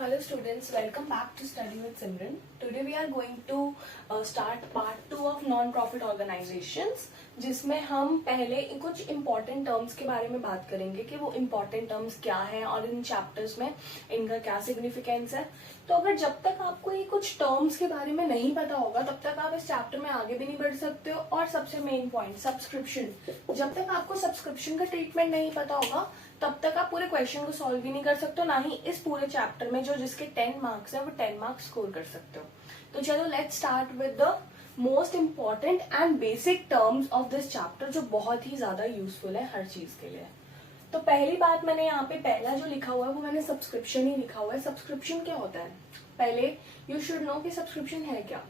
Hello students, welcome back to Study with Simran. Today we are going to start part 2 of non-profit organizations, जिसमें हम पहले कुछ important terms के बारे में बात करेंगे कि वो important terms क्या हैं और इन chapters में इनका क्या significance है. तो अगर जब तक आपको ये कुछ terms के बारे में नहीं पता होगा तब तक आप इस chapter में आगे भी नहीं बढ़ सकते हो. और सबसे main point subscription, जब तक आपको subscription का treatment नहीं पता होगा तब तक आप पूरे क्वेश्चन को सॉल्व भी नहीं कर सकते हो, ना ही इस पूरे चैप्टर में जो जिसके 10 मार्क्स है वो 10 मार्क्स स्कोर कर सकते हो. तो चलो let's start with the most important and basic terms of this chapter, जो बहुत ही ज्यादा यूजफुल है हर चीज के लिए. तो पहली बात मैंने यहाँ पे पहला जो लिखा हुआ है वो मैंने सब्सक्रिप्शन ही लिखा हुआ है. सब्सक्रिप्शन क्या होता है? पहले यू शुड नो कि सब्सक्रिप्शन है क्या.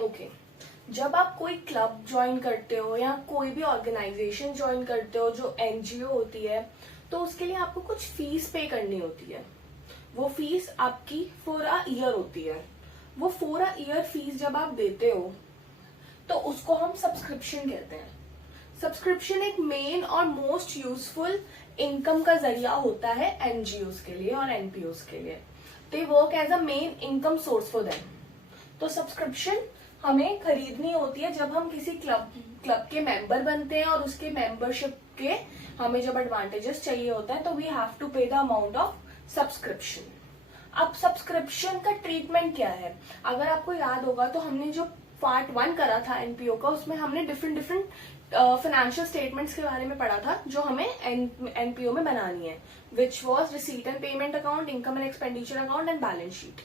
ओके, जब आप कोई क्लब ज्वाइन करते हो या कोई भी ऑर्गेनाइजेशन ज्वाइन करते हो जो एनजीओ होती है, तो उसके लिए आपको कुछ फीस पे करनी होती है. वो फीस आपकी फॉर अ ईयर होती है. वो फॉर अ ईयर फीस जब आप देते हो तो उसको हम सब्सक्रिप्शन कहते हैं. सब्सक्रिप्शन एक मेन और मोस्ट यूजफुल इनकम का जरिया होता है एनजीओस के लिए और एनपीओस के लिए. They work as a main income source for them. तो सब्सक्रिप्शन हमें खरीदनी होती है जब हम किसी क्लब के मेंबर बनते हैं और उसके मेंबरशिप के हमें जब एडवांटेजेस चाहिए होता है तो वी हैव टू पे द अमाउंट ऑफ सब्सक्रिप्शन. अब सब्सक्रिप्शन का ट्रीटमेंट क्या है? अगर आपको याद होगा तो हमने जो पार्ट 1 करा था एनपीओ का, उसमें हमने डिफरेंट फाइनेंशियल स्टेटमेंट्स के बारे में पढ़ा था जो हमें एनपीओ में बनानी है, which was receipt and payment account, income and expenditure account and balance sheet.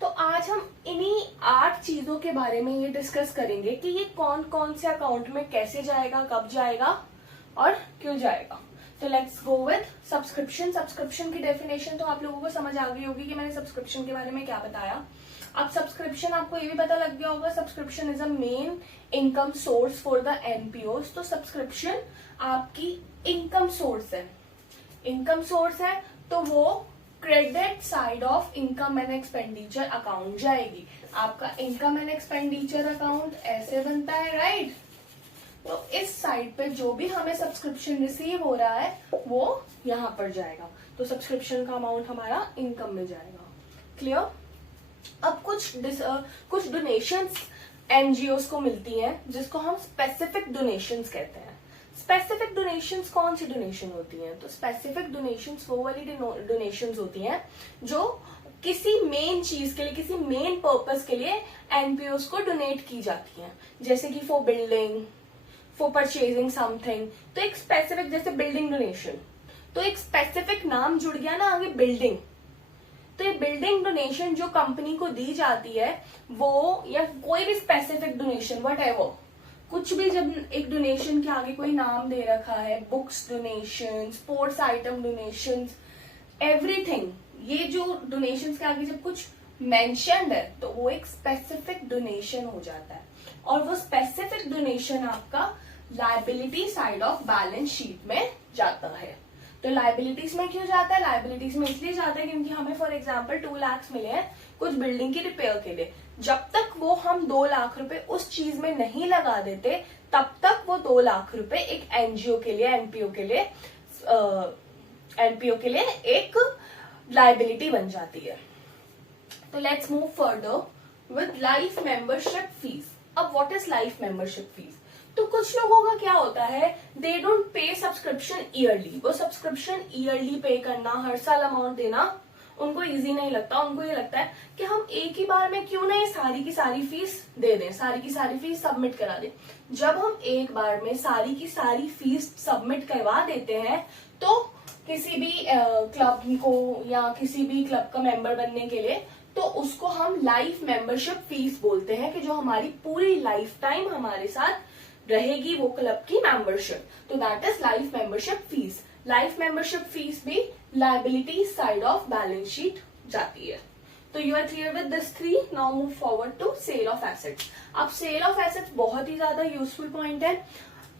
तो आज हम इन्हीं 8 चीजों के बारे में ये डिस्कस करेंगे कि ये कौन कौन से अकाउंट में कैसे जाएगा, कब जाएगा और क्यों जाएगा. तो let's go with subscription. Subscription की डेफिनेशन तो आप लोगों को समझ आ गई होगी कि मैंने सब्सक्रिप्शन के बारे में क्या बताया. अब सब्सक्रिप्शन आपको ये भी पता लग गया होगा, subscription is a main income source for the NPOs. तो सब्सक्रिप्शन आपकी इनकम सोर्स है. इनकम सोर्स है तो वो credit side of income and expenditure account जाएगी. आपका इनकम एंड एक्सपेंडिचर अकाउंट ऐसे बनता है, राइट? तो इस साइड पे जो भी हमें सब्सक्रिप्शन रिसीव हो रहा है वो यहां पर जाएगा. तो सब्सक्रिप्शन का अमाउंट हमारा इनकम में जाएगा. क्लियर? अब कुछ डोनेशंस एनजीओस को मिलती हैं जिसको हम स्पेसिफिक डोनेशंस कहते हैं. स्पेसिफिक डोनेशंस कौन सी डोनेशन होती हैं? तो स्पेसिफिक डोनेशंस वो वाली डोनेशंस होती हैं जो किसी मेन चीज के लिए, किसी मेन पर्पस के लिए एनपीओस को डोनेट की जाती हैं. जैसे कि for building, for purchasing something. तो एक स्पेसिफिक, जैसे बिल्डिंग डोनेशन, तो एक स्पेसिफिक नाम जुड़ गया ना आगे, बिल्डिंग. तो ये बिल्डिंग डोनेशन जो कंपनी को दी जाती है वो, या कोई भी स्पेसिफिक डोनेशन व्हाटएवर, कुछ भी जब एक डोनेशन के आगे कोई नाम दे रखा है, books donation, sports item donation, everything, ये जो डोनेशन के आगे जब कुछ मेंशन्ड है तो वो एक स्पेसिफिक डोनेशन हो जाता है. और वो स्पेसिफिक डोनेशन आपका liability side of balance sheet में जाता है. तो लायबिलिटीज में क्यों जाता है? लायबिलिटीज में इसलिए जाता है क्योंकि हमें फॉर एग्जांपल 2 लाख मिले हैं कुछ बिल्डिंग की रिपेयर के लिए. जब तक वो हम 2 लाख रुपए उस चीज में नहीं लगा देते तब तक वो 2 लाख रुपए एक एनजीओ के लिए, एनपीओ के लिए एक लायबिलिटी बन जाती है. तो let's move further with life membership fees. अब what is life membership fees? तो कुछ लोगों का क्या होता है, they don't pay subscription yearly. वो सब्सक्रिप्शन ईयरली पे करना, हर साल अमाउंट देना उनको इजी नहीं लगता. उनको ये लगता है कि हम एक ही बार में क्यों नहीं सारी की सारी फीस दे दें, सारी की सारी फीस सबमिट करा दें. जब हम एक बार में सारी की सारी फीस सबमिट करवा देते हैं तो किसी भी क्लब को या किसी भी क्लब का मेंबर बनने के लिए, तो उसको हम लाइफ मेंबरशिप फीस बोलते हैं कि जो हमारी पूरी लाइफ टाइम हमारे साथ रहेगी वो क्लब की मेंबरशिप. तो that is life membership fees. Life membership fees भी liability side of balance sheet जाती है. तो you are clear with this 3. Now move forward to sale of assets. अब सेल ऑफ एसेट्स बहुत ही ज्यादा यूजफुल पॉइंट है.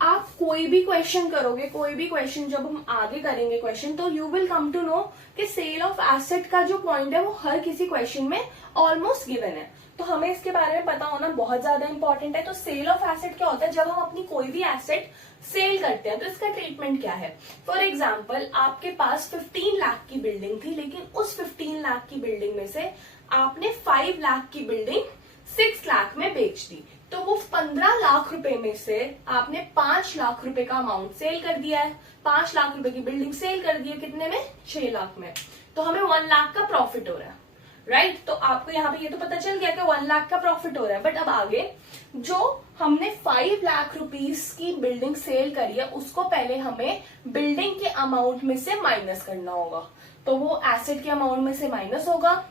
आप कोई भी क्वेश्चन करोगे, कोई भी क्वेश्चन जब हम आगे करेंगे क्वेश्चन, तो you will come to know कि सेल ऑफ एसेट का जो पॉइंट है वो हर किसी क्वेश्चन में ऑलमोस्ट गिवन है. तो हमें इसके बारे में पता होना बहुत ज्यादा इंपॉर्टेंट है। तो सेल ऑफ एसेट क्या होता है, जब हम अपनी कोई भी एसेट सेल करते हैं तो इसका ट्रीटमेंट क्या है। फॉर एग्जाम्पल आपके पास 15 लाख की बिल्डिंग थी, लेकिन उस 15 लाख की बिल्डिंग में से आपने 5 लाख की बिल्डिंग 6 लाख में बेच दी, तो वो 15 लाख रुपए में से आपने 5 लाख रुपए का अमाउंट सेल कर दिया है। 5 लाख रुपए की बिल्डिंग सेल कर दी है, कितने में, 6 लाख में। तो हमें 1 लाख का प्रॉफिट हो रहा है, राइट। तो आपको यहाँ पे ये तो पता चल गया कि 1 लाख का प्रॉफिट हो रहा है। बट अब आगे जो हमने 5 लाख रुपीस की बिल्डिंग सेल करी है, उसको पहले हमें बिल्डिंग के अमाउंट में से माइनस करना होगा। तो वो एसेट के अमाउंट में से माइनस होगा,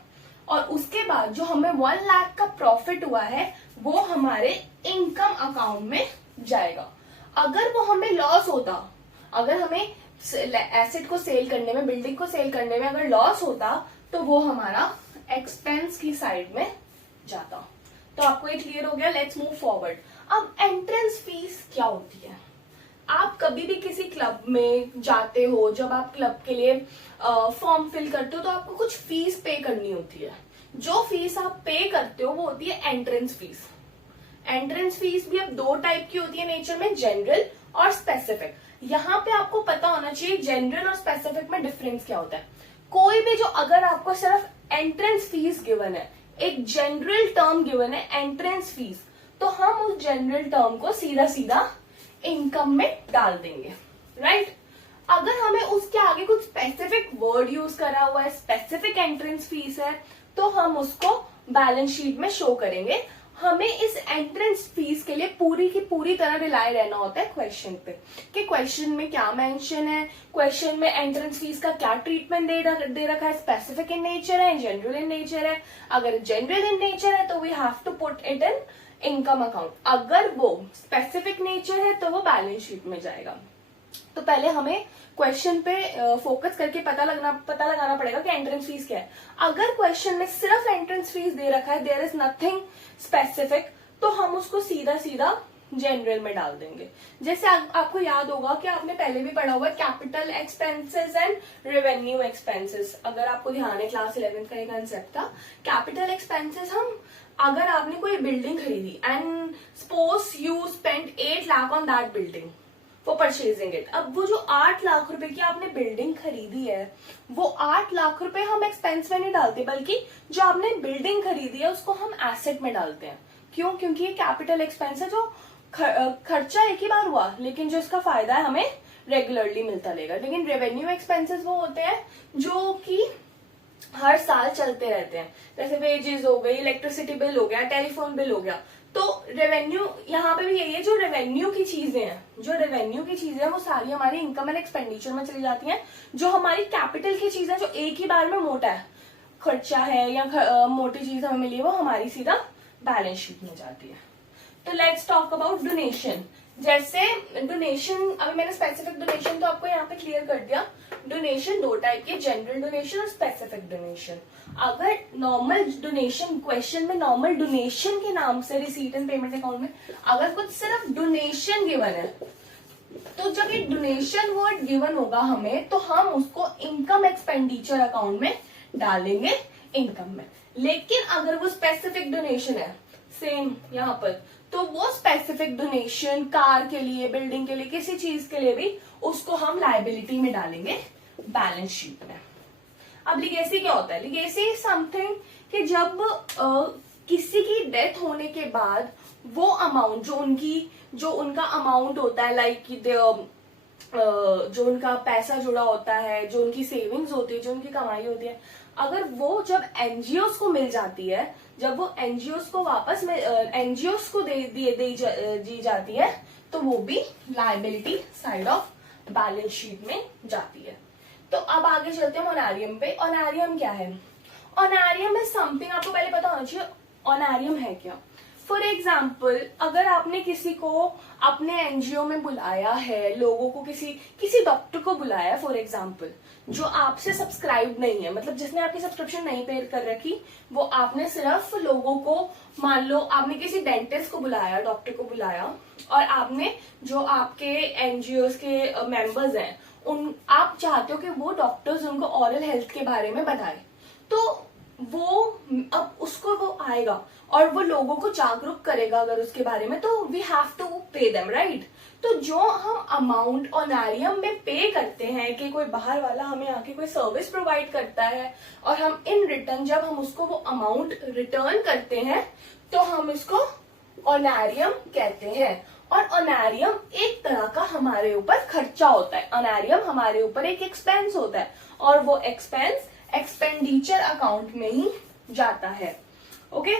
और उसके बाद जो हमें 1 लाख का प्रॉफिट हुआ है वो हमारे इनकम अकाउंट में जाएगा। अगर वो हमें लॉस होता, अगर हमें एसेट को सेल करने में, बिल्डिंग को सेल करने में अगर लॉस होता, तो वो हमारा एक्सपेंस की साइड में जाता। तो आपको ये क्लियर हो गया। Let's move forward. अब एंट्रेंस फीस क्या होती है। आप कभी भी किसी क्लब में जाते हो, जब आप क्लब के लिए फॉर्म फिल करते हो तो आपको कुछ फीस पे करनी होती है। जो फीस आप पे करते हो वो होती है एंट्रेंस फीस। एंट्रेंस फीस भी अब 2 टाइप की होती है नेचर में, जनरल और स्पेसिफिक। यहाँ पे आपको पता होना चाहिए जनरल और स्पेसिफिक में डिफरेंस क्या होता है। कोई भी जो, अगर आपको सिर्फ एंट्रेंस फीस गिवन है, एक जनरल टर्म गिवन है एंट्रेंस फीस, तो हम उस जनरल टर्म को सीधा सीधा इनकम में डाल देंगे, राइट। अगर हमें उसके आगे कुछ स्पेसिफिक वर्ड यूज करा हुआ है, स्पेसिफिक एंट्रेंस फीस है, तो हम उसको बैलेंस शीट में शो करेंगे। हमें इस एंट्रेंस फीस के लिए पूरी की पूरी तरह रिलाय रहना होता है क्वेश्चन पे, कि क्वेश्चन में क्या मेंशन है, क्वेश्चन में एंट्रेंस फीस का क्या ट्रीटमेंट दे रखा है, स्पेसिफिक इन नेचर है, जनरल इन नेचर है। अगर जनरल इन नेचर है तो we have to put it in income account. अगर वो स्पेसिफिक नेचर है तो वो बैलेंस शीट में जाएगा। तो पहले हमें क्वेश्चन पे फोकस करके पता लगाना पड़ेगा कि एंट्रेंस फीस क्या है। अगर क्वेश्चन में सिर्फ एंट्रेंस फीस दे रखा है, देयर इज नथिंग स्पेसिफिक, तो हम उसको सीधा सीधा जनरल में डाल देंगे। जैसे आपको याद होगा कि आपने पहले भी पढ़ा हुआ है capital expenses and revenue expenses. अगर आपको ध्यान है, क्लास 11th का एक कंसेप्ट था कैपिटल एक्सपेंसेस। हम, अगर आपने कोई बिल्डिंग खरीदी and suppose you spend 8 lakh on that building for purchasing it. अब वो जो 8 लाख रुपए की आपने बिल्डिंग खरीदी है, वो 8 लाख रुपए हम एक्सपेंस में नहीं डालते, बल्कि जो आपने बिल्डिंग खरीदी है उसको हम एसेट में डालते हैं। क्यों? क्योंकि ये कैपिटल एक्सपेंस है, जो खर्चा एक ही बार हुआ, लेकिन जो इसका फायदा है हमें रेगुलरली मिलता रहेगा। लेकिन रेवेन्यू एक्सपेंसेस वो होते हैं जो कि हर साल चलते रहते हैं, जैसे वेजेस हो गई, इलेक्ट्रिसिटी बिल हो गया, टेलीफोन बिल हो गया। तो रेवेन्यू यहाँ पे भी यही है, जो रेवेन्यू की चीजें हैं वो सारी हमारी इनकम एंड एक्सपेंडिचर में चली जाती हैं। जो हमारी कैपिटल की चीजें जो एक ही बार में मोटा है, खर्चा है या मोटी चीज हमें मिली है, वो हमारी सीधा बैलेंस शीट में जाती है। तो लेट्स टॉक अबाउट डोनेशन। जैसे डोनेशन, अभी मैंने स्पेसिफिक डोनेशन तो आपको यहाँ पे क्लियर कर दिया। डोनेशन 2 टाइप के, जनरल डोनेशन और स्पेसिफिक डोनेशन। अगर नॉर्मल डोनेशन, क्वेश्चन में नॉर्मल डोनेशन के नाम से रिसीट एंड पेमेंट अकाउंट में अगर कुछ सिर्फ डोनेशन गिवन है, तो जब ये डोनेशन वर्ड गिवन होगा हमें, तो हम उसको इनकम एक्सपेंडिचर अकाउंट में डालेंगे, इनकम में। लेकिन अगर वो स्पेसिफिक डोनेशन है, सेम यहाँ पर, तो वो स्पेसिफिक डोनेशन कार के लिए, बिल्डिंग के लिए, किसी चीज के लिए भी, उसको हम लायबिलिटी में डालेंगे, बैलेंस शीट में। अब लिगेसी क्या होता है? लिगेसी समथिंग कि जब किसी की डेथ होने के बाद वो अमाउंट, जो उनका अमाउंट होता है, लाइक जो उनका पैसा जुड़ा होता है, जो उनकी सेविंग्स होती है, जो उनकी कमाई होती है, अगर वो जब एनजीओस को मिल जाती है, जब वो एनजीओस को वापस एनजीओस को दी जाती है, तो वो भी liability side of balance sheet में जाती है। तो अब आगे चलते हैं ऑनरियम पे। ऑनरियम क्या है? ऑनरियम इज समथिंग, आपको पहले पता होना चाहिए ऑनरियम है क्या। फॉर एग्जाम्पल, अगर आपने किसी को अपने एनजीओ में बुलाया है, लोगों को किसी डॉक्टर को बुलाया है फॉर एग्जाम्पल, जो आपसे सब्सक्राइब नहीं है, मतलब जिसने आपकी सब्सक्रिप्शन नहीं पे कर रखी, वो आपने सिर्फ लोगों को, मान लो आपने किसी डेंटिस्ट को बुलाया, डॉक्टर को बुलाया, और आपने जो आपके एनजीओ के मेंबर्स हैं, आप चाहते हो कि वो डॉक्टर्स उनको ओरल हेल्थ के बारे में बताए, तो वो अब उसको वो आएगा और वो लोगों को जागरूक करेगा अगर उसके बारे में, तो we have to pay them, right. तो जो हम अमाउंट ऑनैरियम में पे करते हैं कि कोई बाहर वाला हमें आके कोई सर्विस प्रोवाइड करता है और हम इन रिटर्न जब हम उसको वो अमाउंट रिटर्न करते हैं तो हम इसको ऑनैरियम कहते हैं। और ऑनैरियम एक तरह का हमारे ऊपर खर्चा होता है, ऑनैरियम हमारे ऊपर एक एक्सपेंस होता है और वो एक्सपेंस एक्सपेंडिचर अकाउंट में ही जाता है। ओके,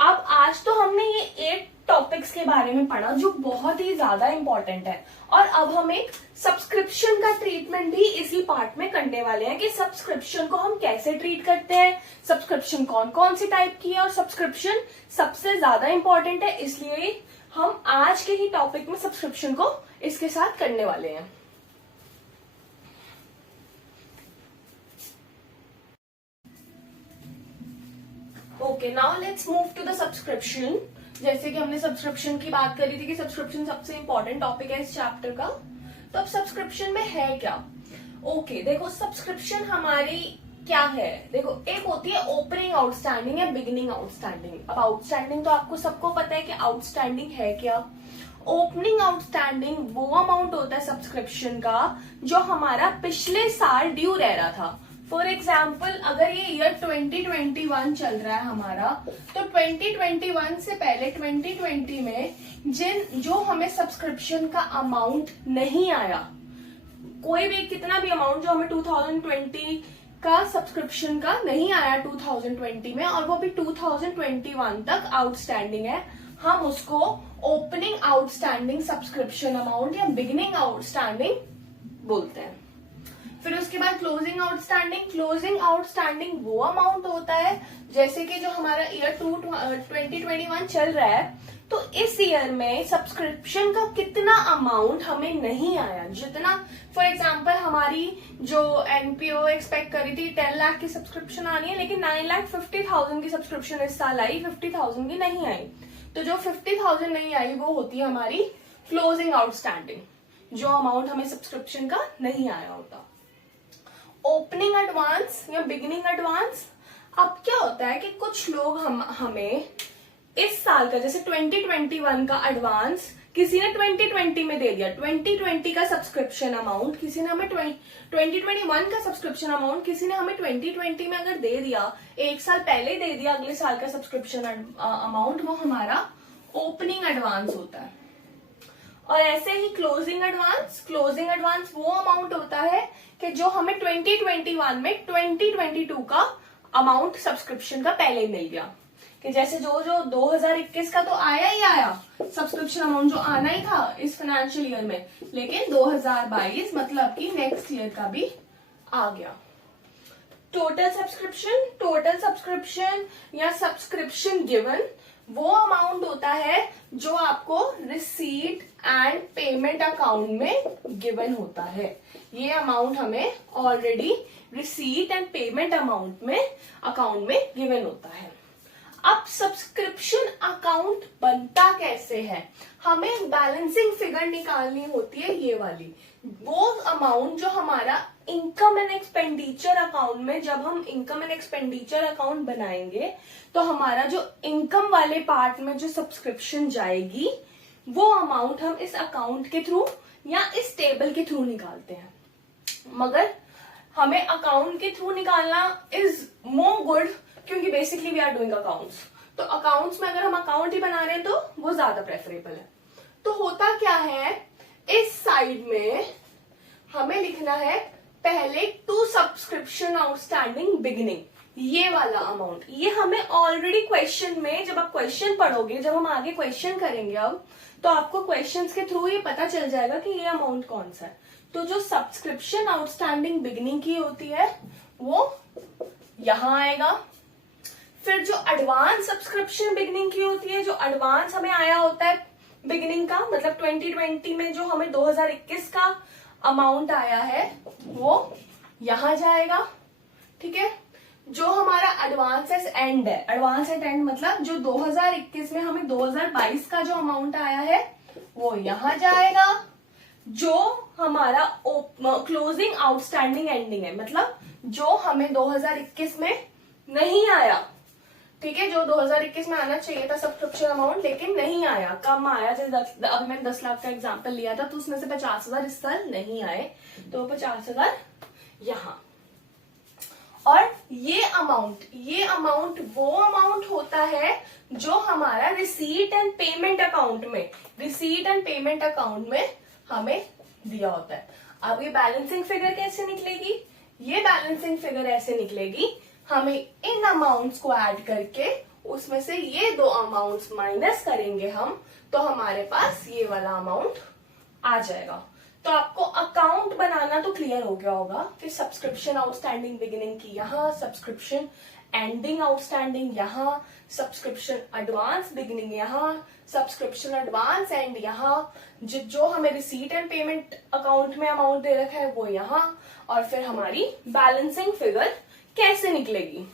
अब आज तो हमने ये 8 टॉपिक्स के बारे में पढ़ा जो बहुत ही ज्यादा इंपॉर्टेंट है, और अब हम एक सब्सक्रिप्शन का ट्रीटमेंट भी इसी पार्ट में करने वाले हैं कि सब्सक्रिप्शन को हम कैसे ट्रीट करते हैं, सब्सक्रिप्शन कौन कौन सी टाइप की है, और सब्सक्रिप्शन सबसे ज्यादा इंपॉर्टेंट है, इसलिए हम आज के ही टॉपिक में सब्सक्रिप्शन को इसके साथ करने वाले हैं। Okay, now let's move to the subscription. जैसे कि हमने सब्सक्रिप्शन की बात करी थी कि सब्सक्रिप्शन सबसे इंपॉर्टेंट टॉपिक है इस चैप्टर का, तो अब सब्सक्रिप्शन में है क्या। ओके, देखो सब्सक्रिप्शन हमारी क्या है। देखो, एक होती है ओपनिंग आउटस्टैंडिंग या बिगिनिंग आउटस्टैंडिंग। अब आउटस्टैंडिंग तो आपको सबको पता है कि आउटस्टैंडिंग है क्या। ओपनिंग आउटस्टैंडिंग वो अमाउंट होता है सब्सक्रिप्शन का जो हमारा पिछले साल ड्यू रह रहा था। फॉर एग्जाम्पल, अगर ये ईयर 2021 चल रहा है हमारा, तो 2021 से पहले 2020 में जो हमें सब्सक्रिप्शन का अमाउंट नहीं आया, कोई भी कितना भी अमाउंट जो हमें 2020 का सब्सक्रिप्शन का नहीं आया 2020 में, और वो भी 2021 तक आउटस्टैंडिंग है, हम उसको ओपनिंग आउटस्टैंडिंग सब्सक्रिप्शन अमाउंट या बिगिनिंग आउटस्टैंडिंग बोलते हैं। फिर उसके बाद क्लोजिंग आउटस्टैंडिंग। क्लोजिंग आउटस्टैंडिंग वो अमाउंट होता है, जैसे कि जो हमारा ईयर 2021 चल रहा है, तो इस ईयर में सब्सक्रिप्शन का कितना अमाउंट हमें नहीं आया, जितना फॉर एग्जांपल हमारी जो एनपीओ एक्सपेक्ट करी थी 10 लाख की सब्सक्रिप्शन आनी है, लेकिन 9,50,000 की सब्सक्रिप्शन इस साल आई, 50,000 की नहीं आई। तो जो 50,000 नहीं आई वो होती है हमारी क्लोजिंग आउटस्टैंडिंग, जो अमाउंट हमें सब्सक्रिप्शन का नहीं आया होता। ओपनिंग एडवांस या बिगिनिंग एडवांस, अब क्या होता है कि कुछ लोग हमें इस साल का, जैसे 2021 का एडवांस किसी ने 2020 में दे दिया, 2020 का सब्सक्रिप्शन अमाउंट किसी ने हमें 2021 का सब्सक्रिप्शन अमाउंट किसी ने हमें 2020 में अगर दे दिया, एक साल पहले दे दिया अगले साल का सब्सक्रिप्शन अमाउंट, वो हमारा ओपनिंग एडवांस होता है। और ऐसे ही क्लोजिंग एडवांस, क्लोजिंग एडवांस वो अमाउंट होता है कि जो हमें 2021 में 2022 का अमाउंट सब्सक्रिप्शन का पहले मिल गया, कि जैसे जो 2021 का तो आया ही आया सब्सक्रिप्शन अमाउंट जो आना ही था इस फाइनेंशियल ईयर में, लेकिन 2022 मतलब कि नेक्स्ट ईयर का भी आ गया। टोटल सब्सक्रिप्शन या सब्सक्रिप्शन गिवन वो अमाउंट होता है जो आपको रिसीट एंड पेमेंट अकाउंट में गिवन होता है। ये अमाउंट हमें already receipt and payment amount में अकाउंट में गिवन होता है। अब सब्सक्रिप्शन अकाउंट बनता कैसे है, हमें बैलेंसिंग फिगर निकालनी होती है, ये वाली वो अमाउंट जो हमारा इनकम एंड एक्सपेंडिचर अकाउंट में, जब हम इनकम एंड एक्सपेंडिचर अकाउंट बनाएंगे तो हमारा जो इनकम वाले पार्ट में जो सब्सक्रिप्शन जाएगी वो अमाउंट हम इस अकाउंट के थ्रू या इस टेबल के थ्रू निकालते हैं। मगर हमें अकाउंट के थ्रू निकालना इज मोर गुड, क्योंकि basically we are doing accounts, तो अकाउंट्स में अगर हम अकाउंट ही बना रहे हैं तो वो ज्यादा प्रेफरेबल है। तो होता क्या है, इस साइड में हमें लिखना है पहले टू सब्सक्रिप्शन आउटस्टैंडिंग बिगिनिंग, ये वाला अमाउंट। ये हमें ऑलरेडी क्वेश्चन में, जब आप क्वेश्चन पढ़ोगे, जब हम आगे क्वेश्चन करेंगे अब, तो आपको क्वेश्चंस के थ्रू ये पता चल जाएगा कि ये अमाउंट कौन सा है। तो जो सब्सक्रिप्शन आउटस्टैंडिंग बिगिनिंग की होती है वो यहां आएगा। फिर जो एडवांस सब्सक्रिप्शन बिगिनिंग की होती है, जो एडवांस हमें आया होता है बिगिनिंग का, मतलब 2020 में जो हमें 2021 का अमाउंट आया है वो यहां जाएगा। ठीक है, जो हमारा एडवांस एंड है, एडवांस एट एंड मतलब जो 2021 में हमें 2022 का जो अमाउंट आया है वो यहां जाएगा। जो हमारा क्लोजिंग आउटस्टैंडिंग एंडिंग है, मतलब जो हमें 2021 में नहीं आया, ठीक है, जो 2021 में आना चाहिए था सब्सक्रिप्शन अमाउंट, लेकिन नहीं आया, कम आया। जैसे अभी मैंने 10 लाख का एग्जांपल लिया था, तो उसमें से 50,000 इस साल नहीं आए, तो 50,000 यहाँ। और ये अमाउंट वो अमाउंट होता है जो हमारा रिसीट एंड पेमेंट अकाउंट में हमें दिया होता है। अब ये बैलेंसिंग फिगर कैसे निकलेगी? ये बैलेंसिंग फिगर ऐसे निकलेगी, हमें इन अमाउंट्स को ऐड करके उसमें से ये दो अमाउंट्स माइनस करेंगे हम, तो हमारे पास ये वाला अमाउंट आ जाएगा। तो आपको अकाउंट बनाना तो क्लियर हो गया होगा कि सब्सक्रिप्शन आउटस्टैंडिंग बिगिनिंग की यहाँ, सब्सक्रिप्शन एंडिंग आउटस्टैंडिंग यहाँ, सब्सक्रिप्शन एडवांस बिगिनिंग यहाँ, सब्सक्रिप्शन एडवांस एंड यहाँ, जो हमें रिसीट एंड पेमेंट अकाउंट में अमाउंट दे रखा है वो यहाँ, और फिर हमारी बैलेंसिंग फिगर कैसे निकलेगी।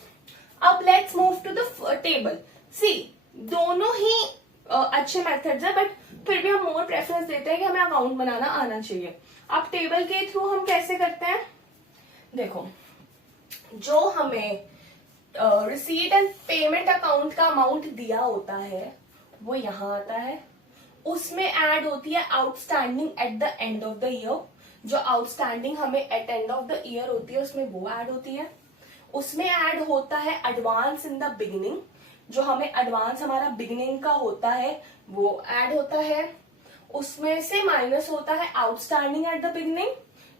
अब let's move to the table. See, दोनों ही अच्छे मेथड्स है, बट फिर भी हम मोर प्रेफरेंस देते हैं कि हमें अकाउंट बनाना आना चाहिए। अब टेबल के थ्रू हम कैसे करते हैं? देखो, जो हमें रिसीट एंड पेमेंट अकाउंट का अमाउंट दिया होता है वो यहाँ आता है, उसमें ऐड होती है outstanding at the end of the year. जो आउटस्टैंडिंग हमें at end of the year होती है उसमें वो ऐड होती है। उसमें ऐड होता है एडवांस इन द बिगिनिंग, जो हमें एडवांस हमारा बिगिनिंग का होता है वो ऐड होता है। उसमें से माइनस होता है आउटस्टैंडिंग एट द बिगिनिंग,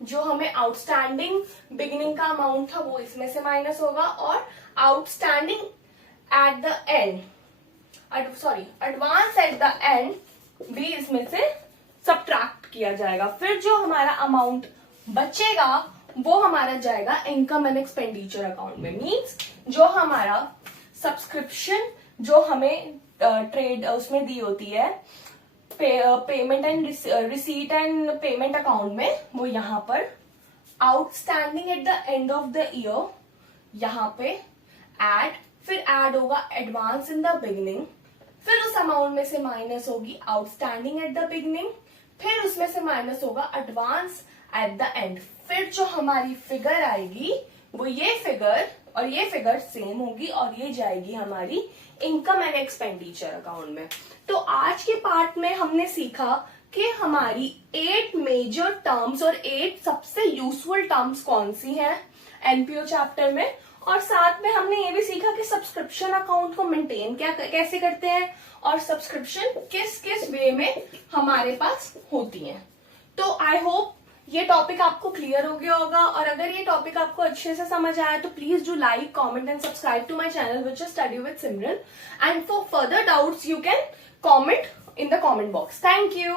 जो हमें आउटस्टैंडिंग बिगिनिंग का अमाउंट था वो इसमें से माइनस होगा, और outstanding at the and, advance at the and भी इसमें से सब्ट्रैक्ट किया जाएगा। फिर जो हमारा अमाउंट बचेगा वो हमारा जाएगा इनकम एंड एक्सपेंडिचर अकाउंट में। मींस जो हमारा सब्सक्रिप्शन जो हमें ट्रेड उसमें दी होती है payment and receipt and payment account में, वो यहाँ पर outstanding at the end of the year यहाँ पे ऐड, फिर ऐड होगा एडवांस इन द बिगिनिंग, फिर उस अमाउंट में से माइनस होगी आउटस्टैंडिंग एट द बिगिनिंग, फिर उसमें से माइनस होगा एडवांस एट द एंड। फिर जो हमारी फिगर आएगी वो ये फिगर और ये फिगर सेम होगी, और ये जाएगी हमारी इनकम एंड एक्सपेंडिचर अकाउंट में। तो आज के पार्ट में हमने सीखा कि हमारी 8 मेजर टर्म्स और 8 सबसे यूजफुल टर्म्स कौन सी हैं एनपीओ चैप्टर में, और साथ में हमने ये भी सीखा कि सब्सक्रिप्शन अकाउंट को मेंटेन कैसे करते हैं और सब्सक्रिप्शन किस किस वे में हमारे पास होती हैं। तो आई होप ये टॉपिक आपको क्लियर हो गया होगा, और अगर ये टॉपिक आपको अच्छे से समझ आया तो please do like, comment and subscribe to my channel which is study with Simran, and for further doubts you can comment in the comment box. Thank you.